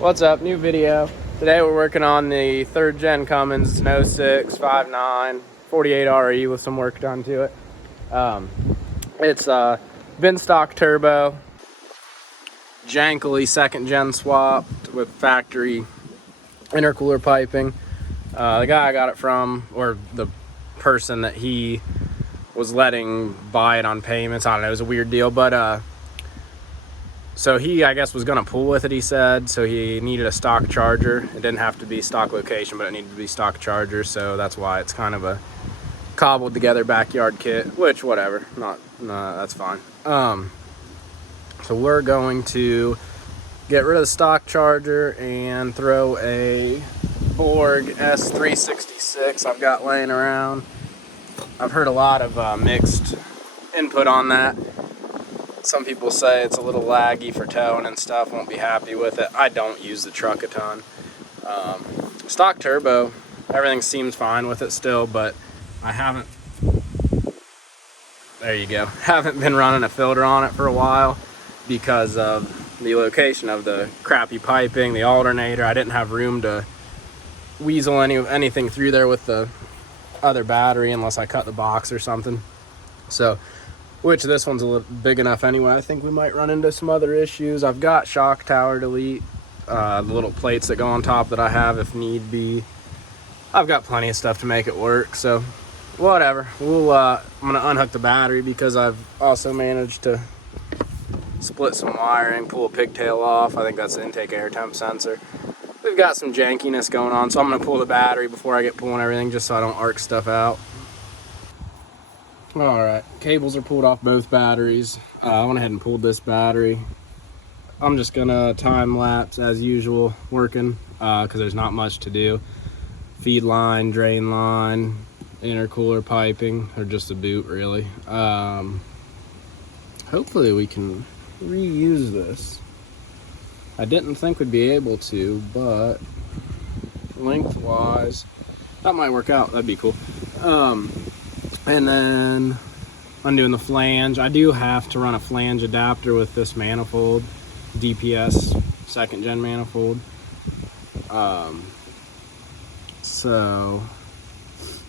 What's up? New video. Today we're working on the 3rd gen Cummins. It's an 06, 5.9, 48 RE with some work done to it. It's been stock turbo, jankily 2nd gen swapped with factory intercooler piping. The guy I got it from, or the person that he was letting buy it on payments, I don't know, it was a weird deal, but so he, I guess, was gonna pull with it, he said, so he needed a stock charger. It didn't have to be stock location, but it needed to be stock charger, so that's why it's kind of a cobbled together backyard kit, which, whatever, that's fine. So we're going to get rid of the stock charger and throw a Borg s366 I've got laying around. I've heard a lot of mixed input on that. Some people say it's a little laggy for towing and stuff, won't be happy with it. I don't use the truck a ton. Stock turbo, everything seems fine with it still, but I haven't, there you go, haven't been running a filter on it for a while because of the location of the crappy piping, the alternator. I didn't have room to weasel anything through there with the other battery unless I cut the box or something. So, which this one's a little big enough anyway. I think we might run into some other issues. I've got shock tower delete, the little plates that go on top that I have if need be. I've got plenty of stuff to make it work, so whatever. I'm gonna unhook the battery because I've also managed to split some wiring, pull a pigtail off. I think that's the intake air temp sensor. We've got some jankiness going on, so I'm gonna pull the battery before I get pulling everything just so I don't arc stuff out. Alright, cables are pulled off both batteries. I went ahead and pulled this battery. I'm just gonna time lapse as usual working because there's not much to do. Feed line, drain line, intercooler piping, or just a boot really. Hopefully we can reuse this. I didn't think we'd be able to, but lengthwise, that might work out. That'd be cool. And then undoing the flange. I do have to run a flange adapter with this manifold, DPS 2nd gen manifold. So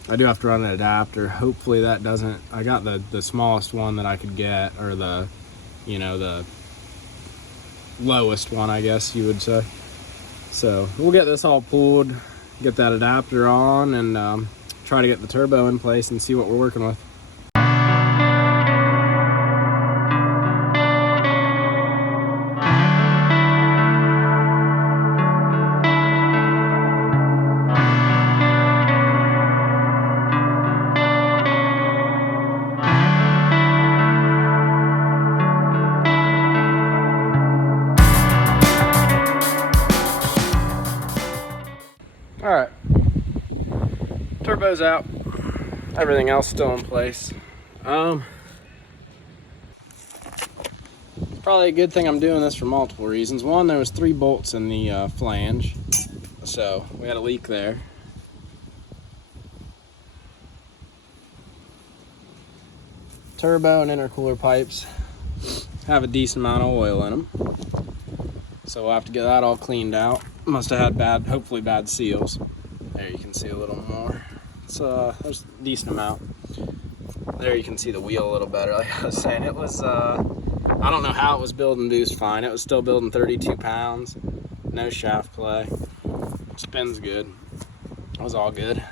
I do have to run an adapter. Hopefully that doesn't, I got the smallest one that I could get, or the, you know, the lowest one, I guess you would say. So we'll get this all pulled, get that adapter on, and try to get the turbo in place and see what we're working with. All right, turbo's out, everything else still in place. It's probably a good thing I'm doing this for multiple reasons. One, there was 3 bolts in the flange, so we had a leak there. Turbo and intercooler pipes have a decent amount of oil in them, so we'll have to get that all cleaned out. Must have had hopefully bad seals. There you can see a little more. So there's a decent amount. There you can see the wheel a little better. Like I was saying, it was, I don't know how it was build induced fine. It was still building 32 pounds. No shaft play. Spins good. It was all good.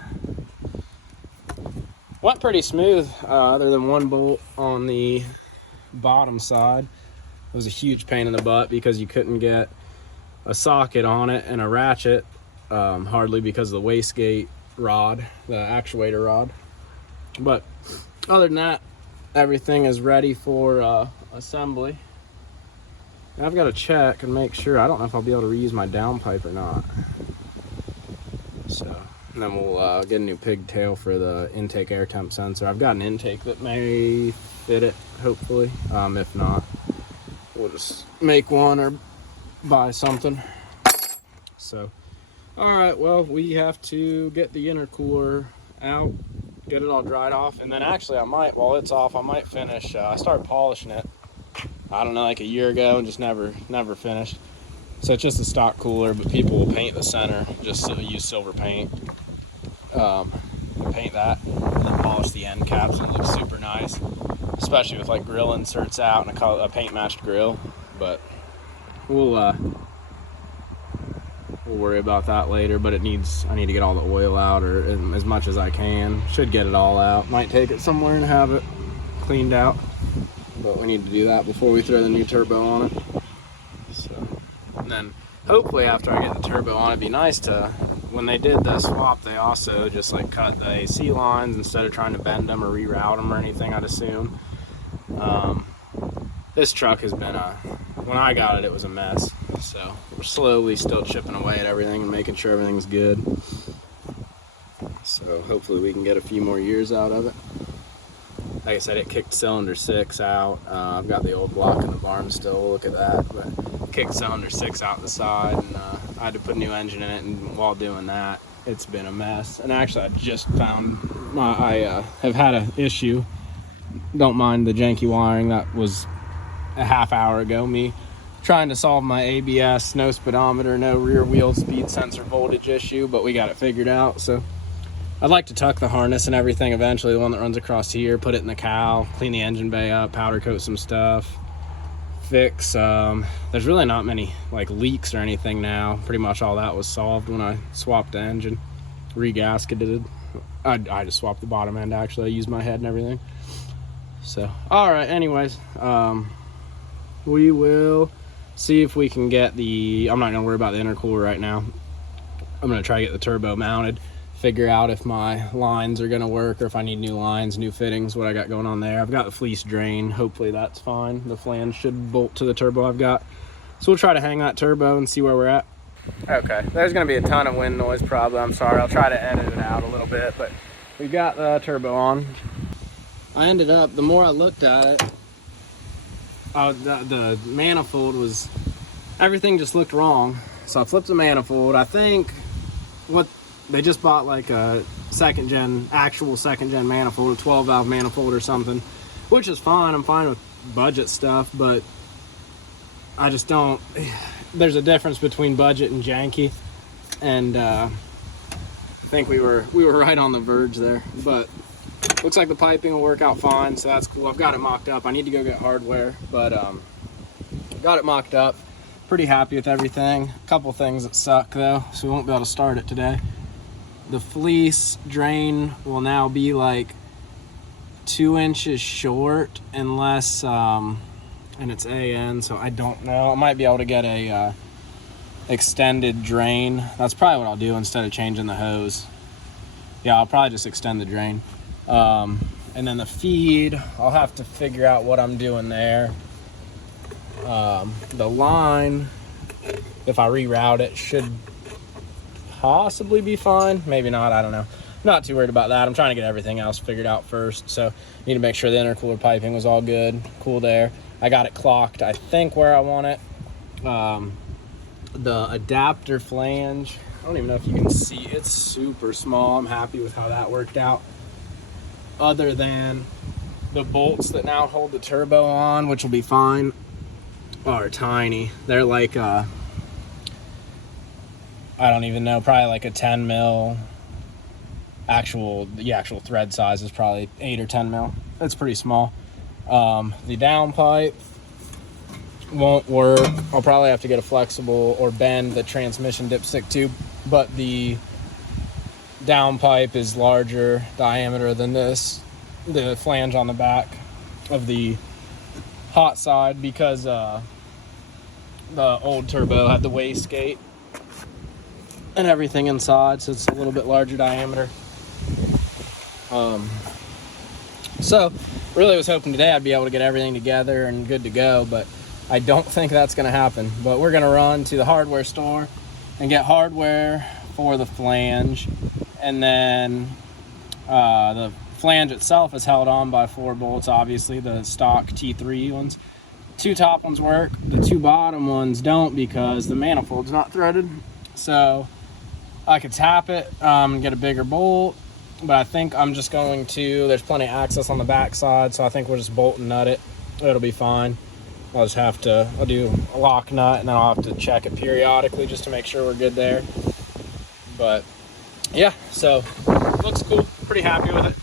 Went pretty smooth, other than one bolt on the bottom side. It was a huge pain in the butt because you couldn't get a socket on it and a ratchet, hardly, because of the wastegate rod, the actuator rod. But other than that, everything is ready for assembly. Now I've got to check and make sure. I don't know if I'll be able to reuse my downpipe or not. So, and then we'll get a new pigtail for the intake air temp sensor. I've got an intake that may fit it, hopefully. If not, we'll just make one or buy something. So, all right, well, we have to get the intercooler out, get it all dried off, and then actually I might, while it's off, I might finish. I started polishing it, I don't know, like a year ago, and just never finished. So it's just a stock cooler, but people will paint the center, just use silver paint. Paint that, and then polish the end caps, and it looks super nice, especially with like grill inserts out and a paint matched grill. But we'll worry about that later. But I need to get all the oil out, or as much as I can. Should get it all out. Might take it somewhere and have it cleaned out, but we need to do that before we throw the new turbo on it. So, and then hopefully after I get the turbo on, it'd be nice to, when they did the swap, they also just like cut the AC lines instead of trying to bend them or reroute them or anything, I'd assume. This truck has been when I got it, it was a mess. So we're slowly still chipping away at everything and making sure everything's good. So hopefully we can get a few more years out of it. Like I said, it kicked cylinder 6 out. I've got the old block in the barn still, look at that. But kicked cylinder 6 out the side, and I had to put a new engine in it, and while doing that, it's been a mess. And actually, I just found I have had an issue. Don't mind the janky wiring. That was a half hour ago. Me trying to solve my ABS, no speedometer, no rear wheel speed sensor voltage issue, but we got it figured out. So I'd like to tuck the harness and everything eventually, the one that runs across here, put it in the cow, clean the engine bay up, powder coat some stuff, fix. There's really not many like leaks or anything now. Pretty much all that was solved when I swapped the engine, regasketed. I just swapped the bottom end, actually. I used my head and everything. So, all right, anyways, we will see if we can get I'm not gonna worry about the intercooler right now. I'm gonna try to get the turbo mounted, figure out if my lines are gonna work or if I need new lines, new fittings, what I got going on there. I've got the fleece drain, hopefully that's fine. The flange should bolt to the turbo I've got. So we'll try to hang that turbo and see where we're at. Okay, there's gonna be a ton of wind noise probably, I'm sorry. I'll try to edit it out a little bit, but we got the turbo on. I ended up, the more I looked at it, the manifold was, everything just looked wrong. So I flipped the manifold. I think they just bought like a actual second gen manifold, a 12 valve manifold or something, which is fine. I'm fine with budget stuff, but I just don't, there's a difference between budget and janky. And I think we were right on the verge there, but looks like the piping will work out fine, so that's cool. I've got it mocked up. I need to go get hardware, but got it mocked up. Pretty happy with everything. A couple things that suck though, so we won't be able to start it today. The fleece drain will now be like 2 inches short unless, and it's AN, so I don't know. I might be able to get a extended drain. That's probably what I'll do instead of changing the hose. Yeah, I'll probably just extend the drain. And then the feed, I'll have to figure out what I'm doing there. The line, if I reroute it, should possibly be fine. Maybe not, I don't know. Not too worried about that. I'm trying to get everything else figured out first. So need to make sure the intercooler piping was all good, cool there. I got it clocked, I think, where I want it. The adapter flange, I don't even know if you can see, it's super small. I'm happy with how that worked out. Other than the bolts that now hold the turbo on, which will be fine, are tiny. They're like I don't even know, probably like a 10 mil. The actual thread size is probably 8 or 10 mil. That's pretty small. The down pipe won't work. I'll probably have to get a flexible or bend the transmission dipstick tube, but the down pipe is larger diameter than this, the flange on the back of the hot side, because the old turbo had the wastegate and everything inside, so it's a little bit larger diameter. So really was hoping today I'd be able to get everything together and good to go, but I don't think that's going to happen. But we're going to run to the hardware store and get hardware for the flange. And then the flange itself is held on by 4 bolts, obviously, the stock T3 ones. 2 top ones work, the 2 bottom ones don't because the manifold's not threaded. So I could tap it and get a bigger bolt, but I think I'm just going to, there's plenty of access on the back side, so I think we'll just bolt and nut it. It'll be fine. I'll do a lock nut, and then I'll have to check it periodically just to make sure we're good there. But yeah, so looks cool. Pretty happy with it.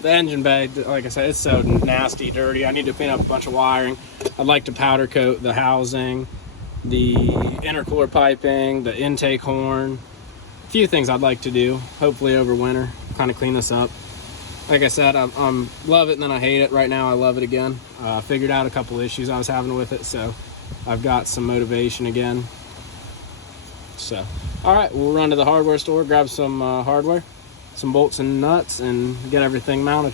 The engine bay, like I said, it's so nasty, dirty. I need to clean up a bunch of wiring. I'd like to powder coat the housing, the intercooler piping, the intake horn. A few things I'd like to do, hopefully over winter, kind of clean this up. Like I said, I'm love it and then I hate it. Right now I love it again. Figured out a couple issues I was having with it, so I've got some motivation again. So, all right, we'll run to the hardware store, grab some hardware, some bolts and nuts, and get everything mounted.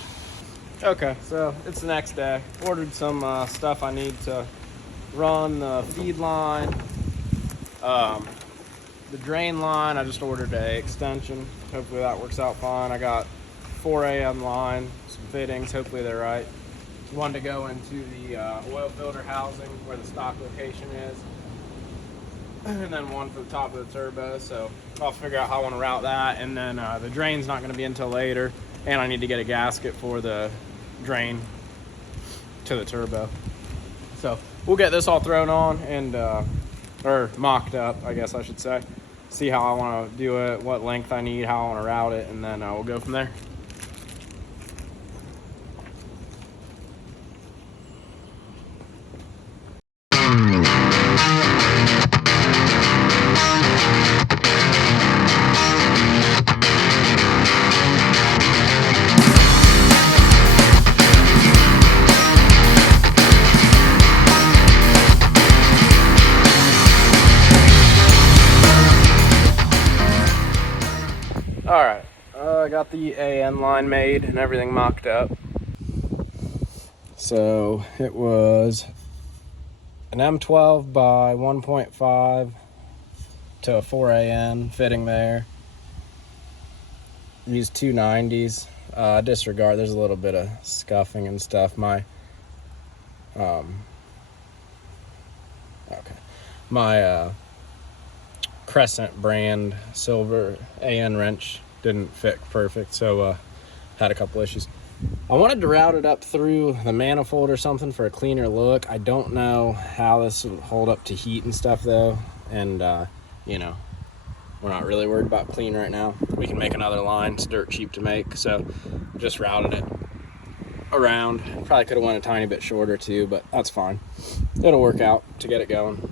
Okay, so it's the next day. Ordered some stuff I need to run the feed line. The drain line, I just ordered a extension. Hopefully that works out fine. I got 4 a.m. line, some fittings, hopefully they're right. One to go into the oil filter housing where the stock location is, and then one for the top of the turbo. So I'll figure out how I want to route that, and then the drain's not going to be until later, and I need to get a gasket for the drain to the turbo. So we'll get this all thrown on and or mocked up, I guess I should say. See how I want to do it, what length I need, how I want to route it, and then we'll go from there. All right, I got the AN line made and everything mocked up. So it was an M12 by 1.5 to a 4 AN fitting there. Used 290s. Disregard, there's a little bit of scuffing and stuff. My Crescent brand silver AN wrench didn't fit perfect, so had a couple issues. I wanted to route it up through the manifold or something for a cleaner look. I don't know how this would hold up to heat and stuff though, and you know, we're not really worried about clean right now. We can make another line. It's dirt cheap to make, so just routed it around. Probably could have went a tiny bit shorter too, but that's fine. It'll work out to get it going.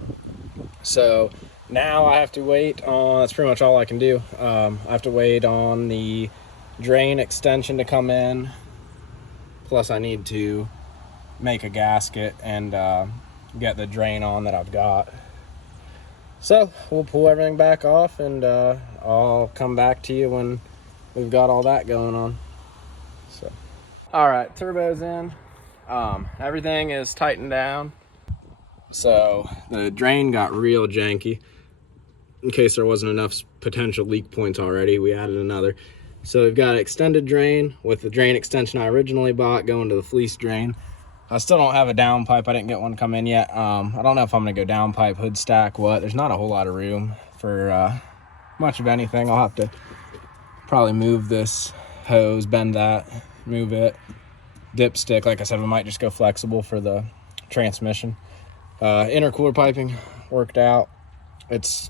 So now I have to wait on, that's pretty much all I can do. I have to wait on the drain extension to come in. Plus I need to make a gasket and get the drain on that I've got. So we'll pull everything back off, and I'll come back to you when we've got all that going on. So, all right, turbo's in. Everything is tightened down. So the drain got real janky. In case there wasn't enough potential leak points already, we added another. So we've got an extended drain with the drain extension I originally bought going to the fleece drain. I still don't have a down pipe. I didn't get one come in yet. I don't know if I'm gonna go down pipe, hood stack, what. There's not a whole lot of room for much of anything. I'll have to probably move this hose, bend that, move it. Dipstick, like I said, we might just go flexible for the transmission. Intercooler piping worked out. It's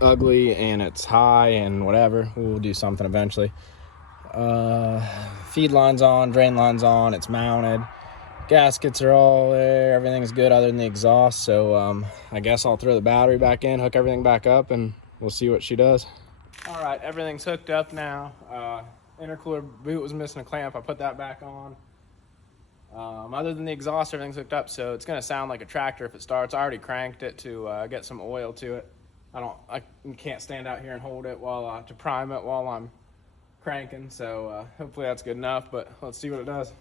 ugly and it's high and whatever. We'll do something eventually. Feed line's on, drain line's on, it's mounted. Gaskets are all there, everything's good other than the exhaust. So I guess I'll throw the battery back in, hook everything back up, and we'll see what she does. All right, everything's hooked up now. Intercooler boot was missing a clamp. I put that back on. Other than the exhaust, everything's hooked up, so it's gonna sound like a tractor if it starts. I already cranked it to get some oil to it. I can't stand out here and hold it while to prime it while I'm cranking, so hopefully that's good enough, but let's see what it does.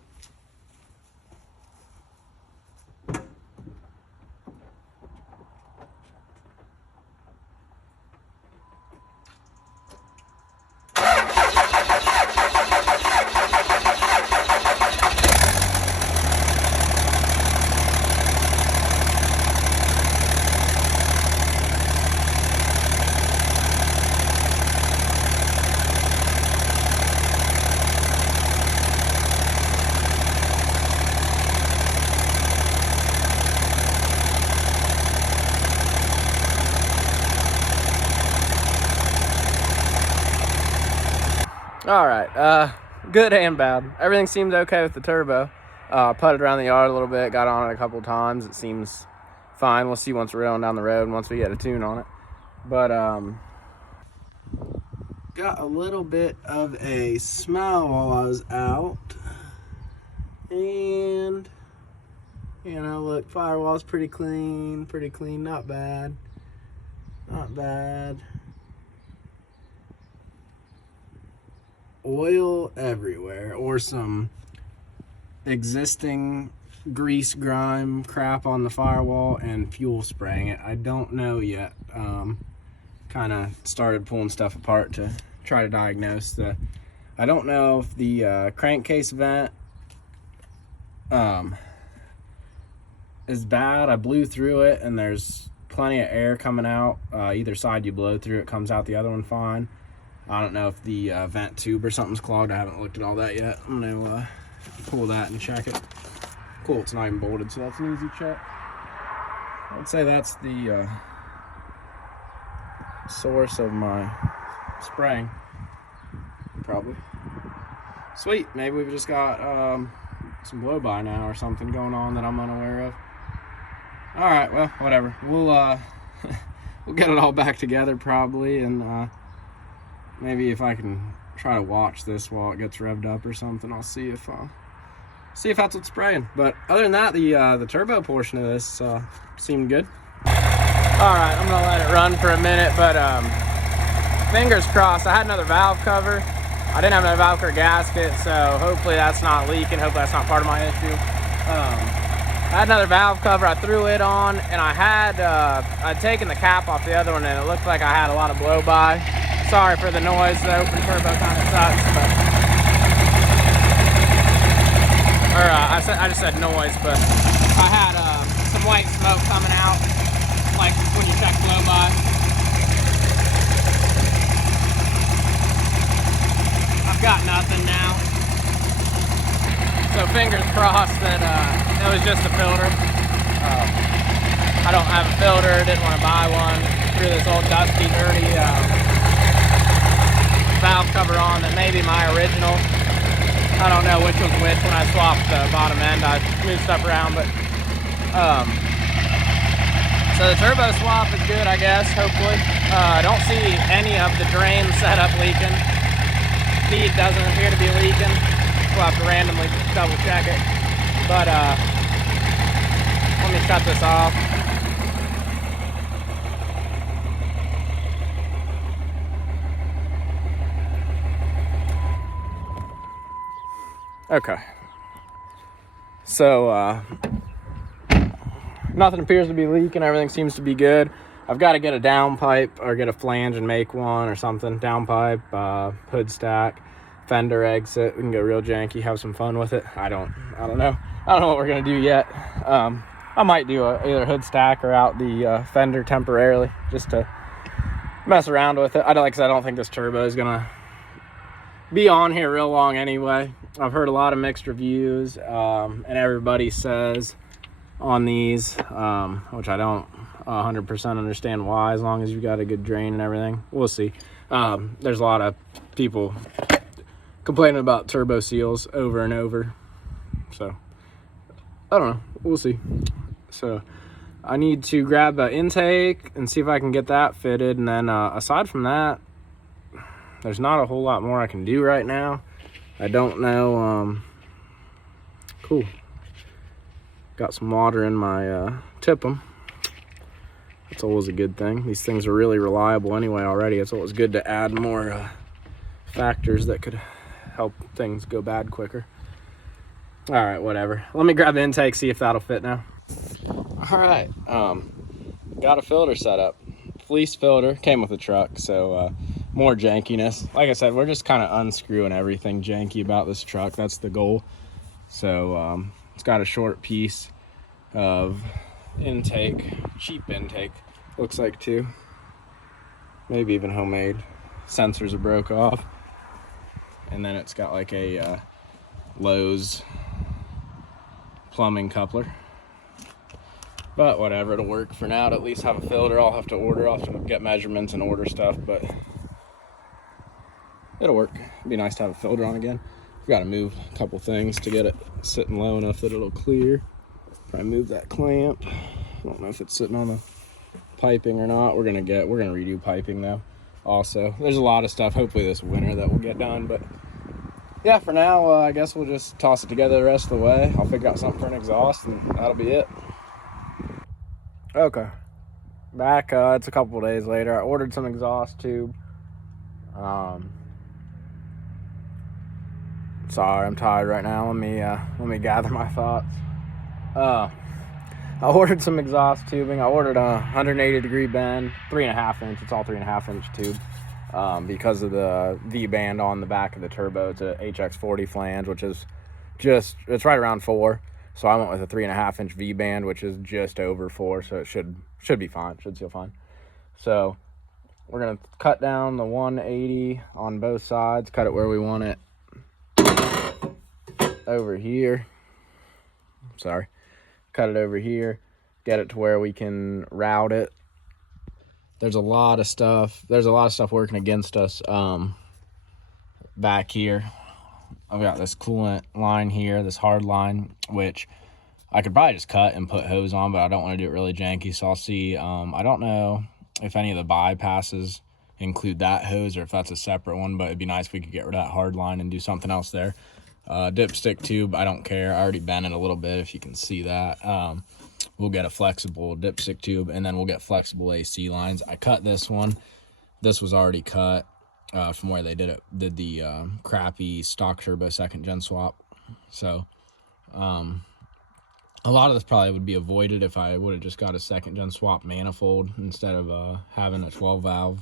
All right, good and bad. Everything seems okay with the turbo. Putted around the yard a little bit, got on it a couple times. It seems fine. We'll see once we're rolling down the road and once we get a tune on it. But got a little bit of a smell while I was out. And, you know, look, firewall's pretty clean, not bad. Not bad. Oil everywhere, or some existing grease grime crap on the firewall and fuel spraying it. I don't know yet. Kind of started pulling stuff apart to try to diagnose I don't know if the crankcase vent is bad. I blew through it and there's plenty of air coming out. Either side you blow through, it comes out the other one fine. I don't know if the vent tube or something's clogged. I haven't looked at all that yet. I'm gonna pull that and check it. Cool, it's not even bolted, so that's an easy check. I'd say that's the source of my spraying, probably. Sweet, maybe we've just got some blow-by now or something going on that I'm unaware of. All right, well, whatever. We'll we'll get it all back together probably, and maybe if I can try to watch this while it gets revved up or something, I'll see if that's what's spraying. But other than that, the turbo portion of this seemed good. All right, I'm gonna let it run for a minute, but fingers crossed. I had another valve cover. I didn't have another valve cover gasket, so hopefully that's not leaking. Hopefully that's not part of my issue. I had another valve cover. I threw it on, and I'd taken the cap off the other one, and it looked like I had a lot of blow-by. Sorry for the noise. The open turbo kind of sucks, but I just said noise, but I had some white smoke coming out, like when you check blow-by. I've got nothing now, so fingers crossed that it was just a filter. I don't have a filter, didn't want to buy one. Threw this old dusty, dirty valve cover on that may be my original. I don't know which was which when I swapped the bottom end. I moved stuff around, but so the turbo swap is good, I guess, hopefully. I don't see any of the drain setup leaking. Feed doesn't appear to be leaking. We'll have to randomly double check it. But let me cut this off. Okay. So nothing appears to be leaking. Everything seems to be good. I've got to get a downpipe or get a flange and make one or something. Downpipe, hood stack, fender exit. We can go real janky, have some fun with it. I don't know. I don't know what we're gonna do yet. I might do either hood stack or out the fender temporarily just to mess around with it. I don't think this turbo is gonna be on here real long anyway. I've heard a lot of mixed reviews, and everybody says on these, which I don't 100% understand why, as long as you've got a good drain and everything. We'll see. There's a lot of people complaining about turbo seals over and over, so I don't know. We'll see. So I need to grab the intake and see if I can get that fitted, and then aside from that, there's not a whole lot more I can do right now. I don't know. Cool. Got some water in my tip-em. That's always a good thing. These things are really reliable anyway already. It's always good to add more factors that could help things go bad quicker. All right, whatever. Let me grab the intake, see if that'll fit now. All right, got a filter set up. Fleece filter, came with the truck, so more jankiness. Like I said, we're just kind of unscrewing everything janky about this truck. That's the goal. So it's got a short piece of intake, cheap intake, looks like too. Maybe even homemade. Sensors are broke off. And then it's got like a Lowe's plumbing coupler. But whatever, it'll work for now to at least have a filter. I'll have to get measurements and order stuff, but it'll work. It'd be nice to have a filter on again. We've got to move a couple things to get it sitting low enough that it'll clear. Probably move that clamp. I don't know if it's sitting on the piping or not. We're gonna redo piping though. Also, there's a lot of stuff hopefully this winter that will get done, but yeah, for now, I guess we'll just toss it together the rest of the way. I'll figure out something for an exhaust, and that'll be it. Okay, back. It's a couple days later. I ordered some exhaust tube. Sorry, I'm tired right now. Let me gather my thoughts. I ordered some exhaust tubing. I ordered a 180-degree bend, 3.5 inch. It's all 3.5 inch tube. Because of the V-band on the back of the turbo. It's a HX40 flange, which is it's right around 4. So I went with a 3.5 inch V-band, which is just over 4. So it should be fine. Should seal fine. So we're going to cut down the 180 on both sides, cut it where we want it over here. Sorry. Cut it over here, get it to where we can route it. There's a lot of stuff working against us back here. I've got this coolant line here, this hard line, which I could probably just cut and put hose on, but I don't want to do it really janky, so I'll see. I don't know if any of the bypasses include that hose or if that's a separate one, but it'd be nice if we could get rid of that hard line and do something else there. Dipstick tube, I don't care. I already bent it a little bit, if you can see that. We'll get a flexible dipstick tube, and then we'll get flexible AC lines. I cut this one. This was already cut from where they did the crappy stock turbo 2nd gen swap. So a lot of this probably would be avoided if I would have just got a 2nd gen swap manifold instead of having a 12 valve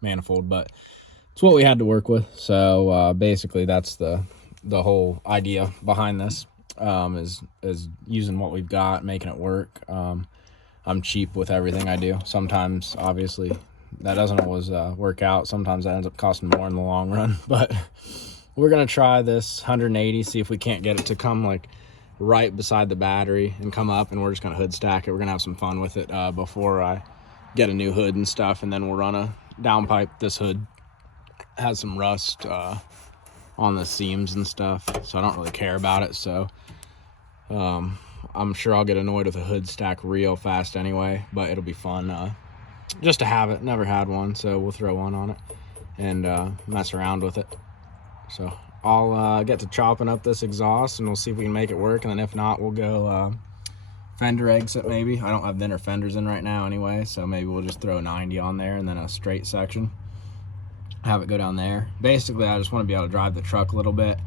manifold, but it's what we had to work with. So basically that's the whole idea behind this. Is using what we've got, making it work. I'm cheap with everything I do. Sometimes, obviously, that doesn't always work out. Sometimes that ends up costing more in the long run. But we're going to try this 180, see if we can't get it to come like right beside the battery and come up, and we're just going to hood stack it. We're going to have some fun with it before I get a new hood and stuff, and then we'll run a downpipe. This hood has some rust on the seams and stuff, so I don't really care about it. So I'm sure I'll get annoyed with a hood stack real fast anyway, but it'll be fun just to have it. Never had one, so we'll throw one on it and mess around with it. So I'll get to chopping up this exhaust, and we'll see if we can make it work, and then if not, we'll go fender exit maybe. I don't have the inner fenders in right now anyway, so maybe we'll just throw a 90 on there and then a straight section, have it go down there. Basically, I just want to be able to drive the truck a little bit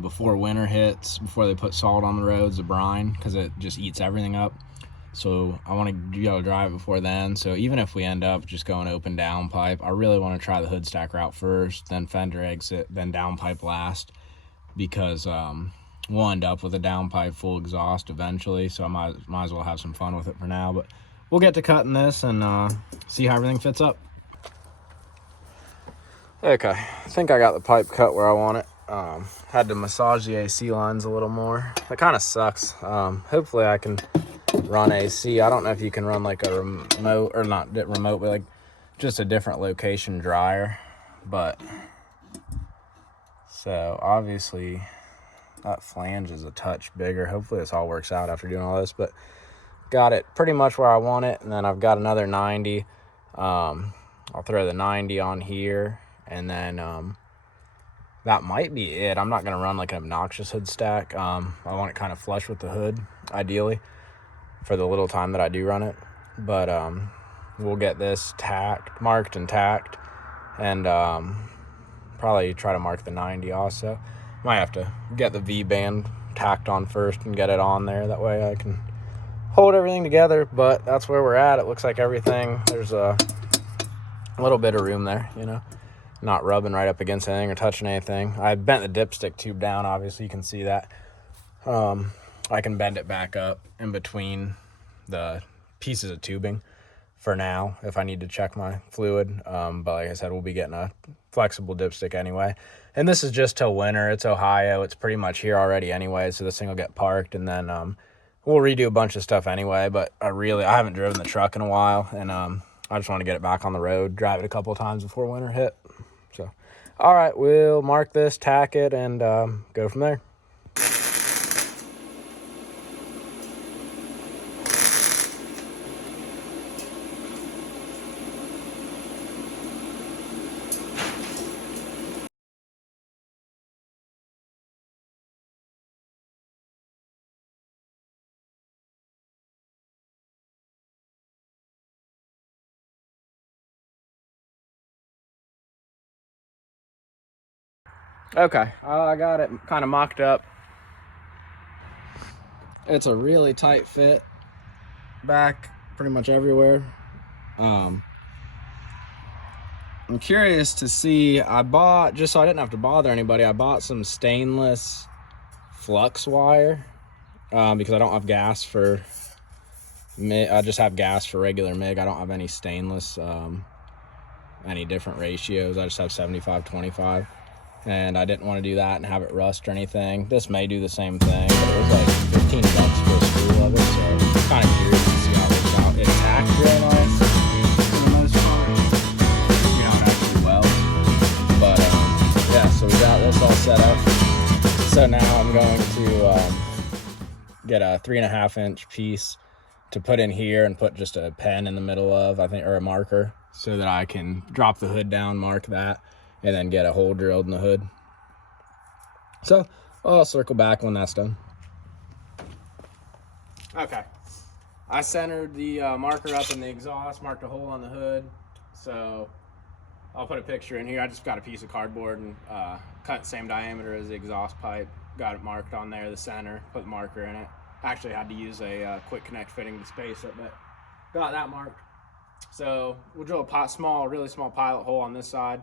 before winter hits, before they put salt on the roads, the brine, because it just eats everything up. So I want to be able to drive before then. So even if we end up just going open downpipe, I really want to try the hood stack route first, then fender exit, then downpipe last, because we'll end up with a downpipe full exhaust eventually. So I might as well have some fun with it for now. But we'll get to cutting this and see how everything fits up. Okay, I think I got the pipe cut where I want it. Had to massage the AC lines a little more. That kind of sucks. Hopefully I can run AC. I don't know if you can run like a remote, or not remote, but like just a different location dryer. But so obviously that flange is a touch bigger. Hopefully this all works out after doing all this, but got it pretty much where I want it. And then I've got another 90. I'll throw the 90 on here, and then that might be it. I'm not going to run like an obnoxious hood stack. I want it kind of flush with the hood, ideally, for the little time that I do run it. But we'll get this marked and tacked, and probably try to mark the 90 also. Might have to get the V-band tacked on first and get it on there. That way I can hold everything together, but that's where we're at. It looks like everything, there's a little bit of room there, you know, not rubbing right up against anything or touching anything. I bent the dipstick tube down, obviously you can see that. I can bend it back up in between the pieces of tubing for now if I need to check my fluid. But like I said, we'll be getting a flexible dipstick anyway. And this is just till winter. It's Ohio. It's pretty much here already anyway, so this thing will get parked, and then we'll redo a bunch of stuff anyway. But I haven't driven the truck in a while, and I just want to get it back on the road, drive it a couple of times before winter hit. So All right, we'll mark this, tack it, and go from there. Okay, I got it kind of mocked up. It's a really tight fit back pretty much everywhere. I'm curious to see, I bought, just so I didn't have to bother anybody, I bought some stainless flux wire because I don't have gas for MIG. I just have gas for regular MIG. I don't have any stainless, any different ratios. I just have 75-25. And I didn't want to do that and have it rust or anything. This may do the same thing, but it was like $15 for a spool of it, so I'm kind of curious to see how it works out. It tacked real nice for the most part. You know, it actually well. But yeah, so we got this all set up. So now I'm going to get a 3.5-inch piece to put in here and put just a pen in the middle of, I think, or a marker, so that I can drop the hood down, mark that, and then get a hole drilled in the hood. So I'll circle back when that's done. Okay, I centered the marker up in the exhaust, marked a hole on the hood. So I'll put a picture in here. I just got a piece of cardboard and cut the same diameter as the exhaust pipe. Got it marked on there, the center, put the marker in it. Actually had to use a quick connect fitting to space it, but got that marked. So we'll drill a really small pilot hole on this side,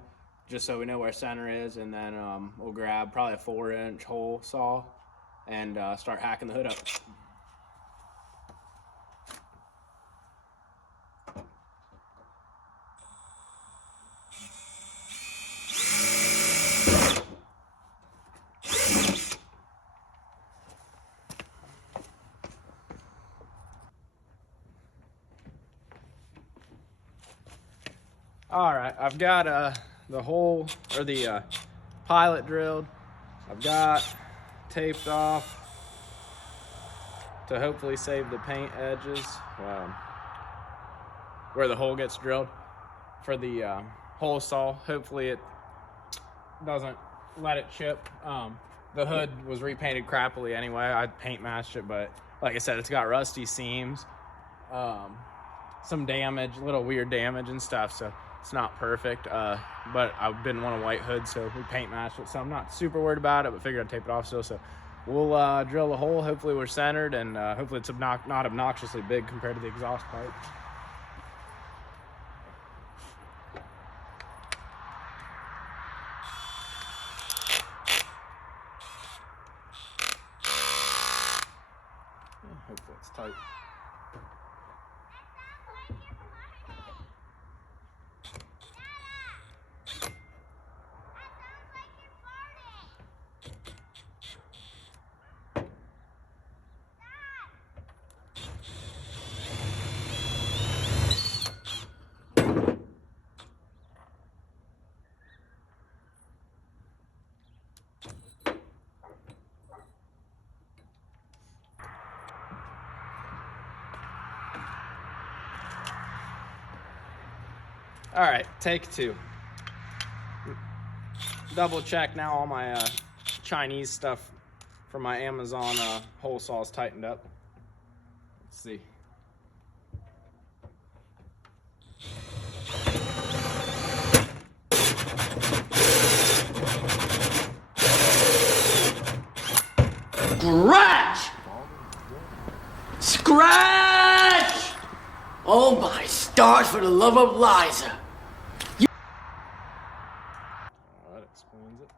just so we know where center is, and then we'll grab probably a 4-inch hole saw and start hacking the hood up. All right, I've got the hole, or the pilot drilled. I've got taped off to hopefully save the paint edges where the hole gets drilled for the hole saw. Hopefully it doesn't let it chip. The hood was repainted crappily anyway. I paint matched it, but like I said, it's got rusty seams, some damage, little weird damage and stuff, so it's not perfect, but I didn't want a white hood, so we paint matched it. So I'm not super worried about it, but figured I'd tape it off still. So we'll drill the hole. Hopefully we're centered, and hopefully it's not obnoxiously big compared to the exhaust pipe. Hopefully it's tight. All right, take 2. Double check now all my Chinese stuff from my Amazon hole saws tightened up. Let's see. Scratch! Scratch! Oh my stars, for the love of Liza. That explains it.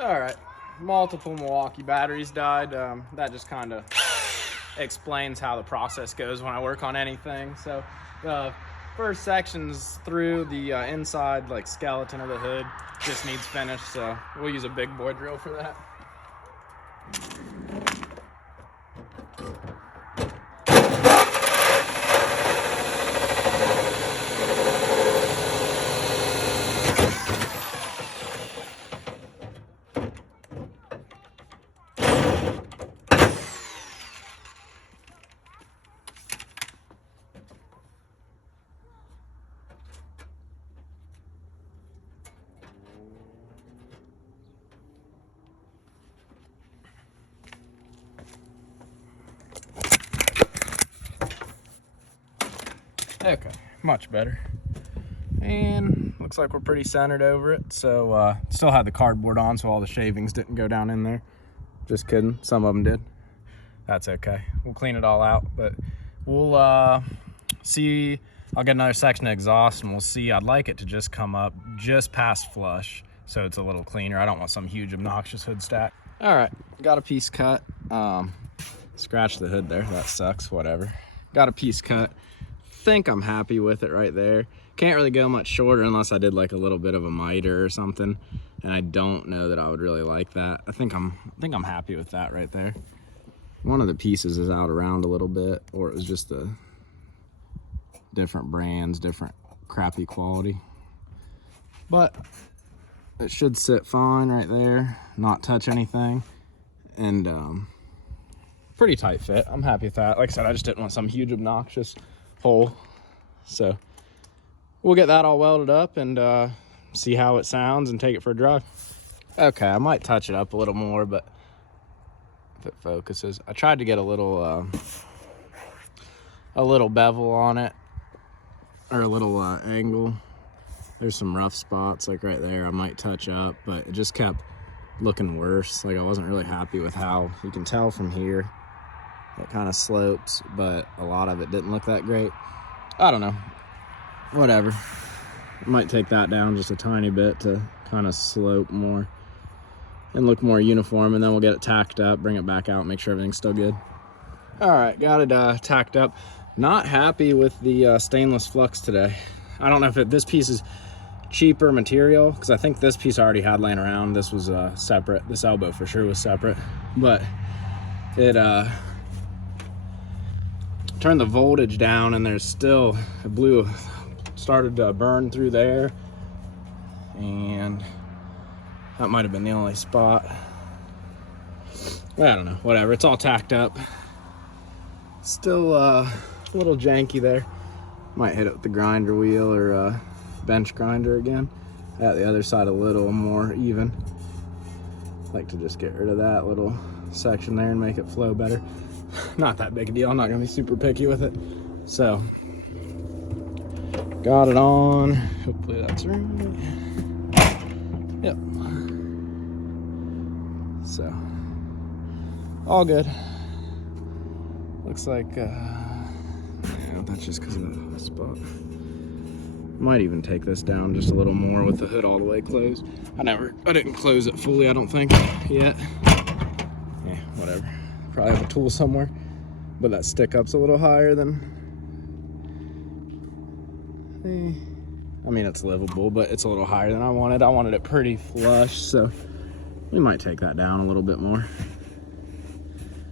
All right, multiple Milwaukee batteries died. That just kind of explains how the process goes when I work on anything. So the first section's through the inside like skeleton of the hood, just needs finished, so we'll use a big boy drill for that. Okay, much better. And looks like we're pretty centered over it. So still had the cardboard on, so all the shavings didn't go down in there. Just kidding, some of them did. That's okay. We'll clean it all out, but we'll see. I'll get another section of exhaust and we'll see. I'd like it to just come up just past flush, so it's a little cleaner. I don't want some huge obnoxious hood stack. All right, got a piece cut. Scratched the hood there, that sucks, whatever. Got a piece cut. Think I'm happy with it right there. Can't really go much shorter unless I did like a little bit of a miter or something, and I don't know that I would really like that. I think I'm happy with that right there. One of the pieces is out around a little bit, or it was just the different brands, different crappy quality, but it should sit fine right there, not touch anything, and pretty tight fit. I'm happy with that. Like I said, I just didn't want some huge obnoxious hole, so we'll get that all welded up and see how it sounds and take it for a drive. Okay, I might touch it up a little more, but if it focuses, I tried to get a little bevel on it, or a little angle. There's some rough spots like right there I might touch up, but it just kept looking worse. Like I wasn't really happy with how, you can tell from here it kind of slopes, but a lot of it didn't look that great. I don't know, whatever. Might take that down just a tiny bit to kind of slope more and look more uniform, and then we'll get it tacked up, bring it back out, make sure everything's still good. All right, got it tacked up. Not happy with the stainless flux today. I don't know if this piece is cheaper material, because I think this piece I already had laying around. This was separate. This elbow for sure was separate, but it turned the voltage down, and there's still, it started to burn through there, and that might have been the only spot. I don't know, whatever, it's all tacked up. Still a little janky there. Might hit it with the grinder wheel or bench grinder again. At the other side a little more even. Like to just get rid of that little section there and make it flow better. Not that big a deal, I'm not gonna be super picky with it. So, got it on. Hopefully that's right. Yep. So, all good. Looks like, yeah, that's just because of the spot. Might even take this down just a little more with the hood all the way closed. I didn't close it fully, I don't think, yet. Yeah, whatever. Probably have a tool somewhere, but that stick up's a little higher than, I mean, it's livable, but it's a little higher than I wanted. I wanted it pretty flush, so we might take that down a little bit more.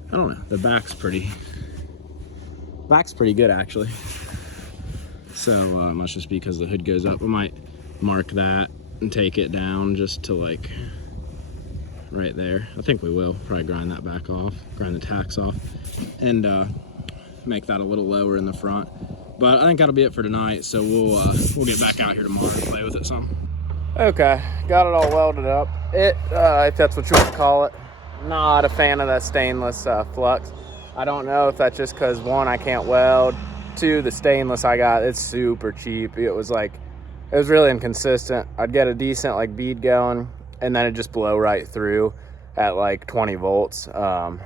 I don't know, the back's pretty good actually. So must just be because the hood goes up. We might mark that and take it down just to like right there. I think we will probably grind that back off, grind the tacks off, and make that a little lower in the front. But I think that'll be it for tonight. So we'll get back out here tomorrow and play with it some. Okay, got it all welded up. If that's what you want to call it. Not a fan of that stainless flux. I don't know if that's just because, one, I can't weld. Two, the stainless I got, it's super cheap. It was really inconsistent. I'd get a decent like bead going, and then it just blow right through at like 20 volts. I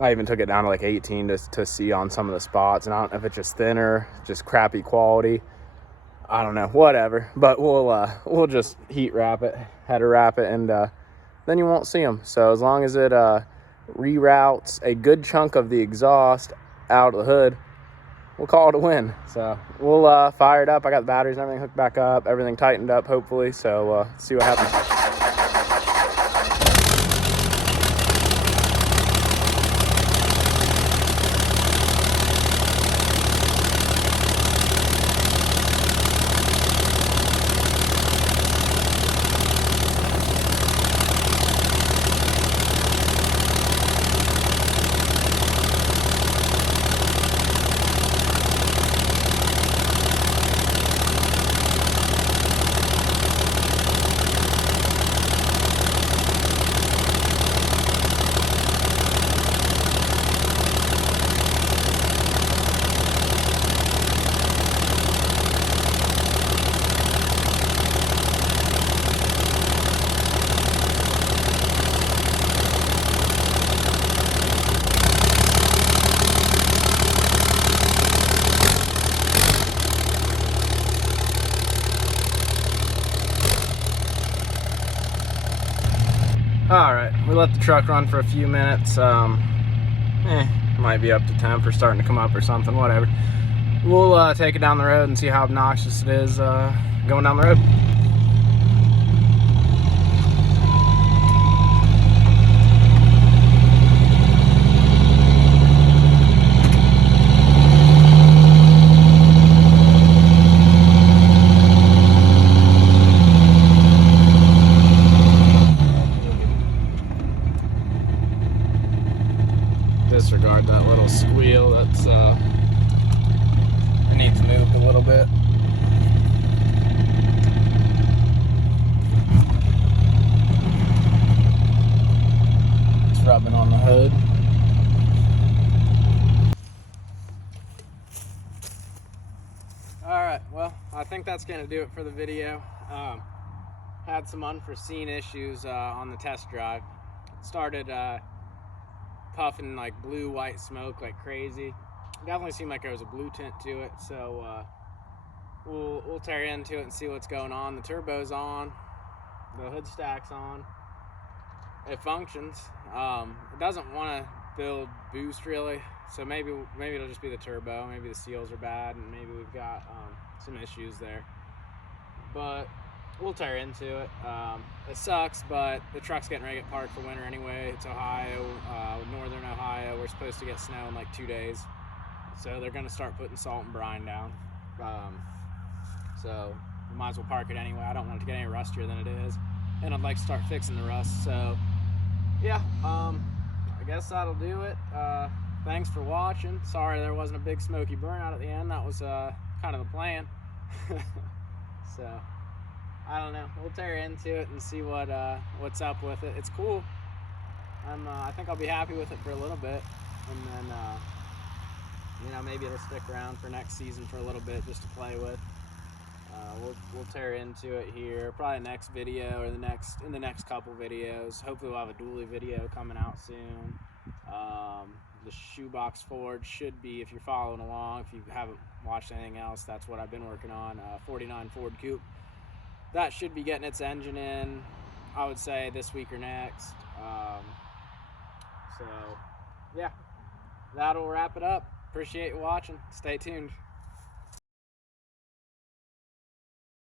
even took it down to like 18 to see on some of the spots, and I don't know if it's just thinner, just crappy quality. I don't know, whatever. But we'll just heater wrap it, and then you won't see them. So as long as it reroutes a good chunk of the exhaust out of the hood, we'll call it a win. So we'll fire it up. I got the batteries and everything hooked back up, everything tightened up hopefully. So see what happens. All right, we let the truck run for a few minutes. Might be up to temp or starting to come up or something, whatever. We'll take it down the road and see how obnoxious it is going down the road. Disregard that little squeal. That's it needs moved a little bit. It's rubbing on the hood. Alright, well, I think that's gonna do it for the video. Had some unforeseen issues on the test drive. Started puffing like blue white smoke like crazy. Definitely seemed like there was a blue tint to it, so we'll tear into it and see what's going on. The turbo's on, the hood stack's on, it functions. It doesn't want to build boost really, so maybe it'll just be the turbo, maybe the seals are bad, and maybe we've got some issues there, but we'll tear into it. It sucks, but the truck's getting ready to get parked for winter anyway. It's Ohio, northern Ohio. We're supposed to get snow in like 2 days. So they're gonna start putting salt and brine down. So we might as well park it anyway. I don't want it to get any rustier than it is. And I'd like to start fixing the rust. So yeah, I guess that'll do it. Thanks for watching. Sorry there wasn't a big smoky burnout at the end. That was kind of the plan. So I don't know. We'll tear into it and see what's up with it. It's cool. I think I'll be happy with it for a little bit, and then maybe it'll stick around for next season for a little bit just to play with. We'll tear into it here, probably next video or in the next couple videos. Hopefully we'll have a dually video coming out soon. The shoebox Ford should be, if you're following along, if you haven't watched anything else, that's what I've been working on. 49 Ford Coupe. That should be getting its engine in, I would say, this week or next. So yeah, that'll wrap it up. Appreciate you watching. Stay tuned.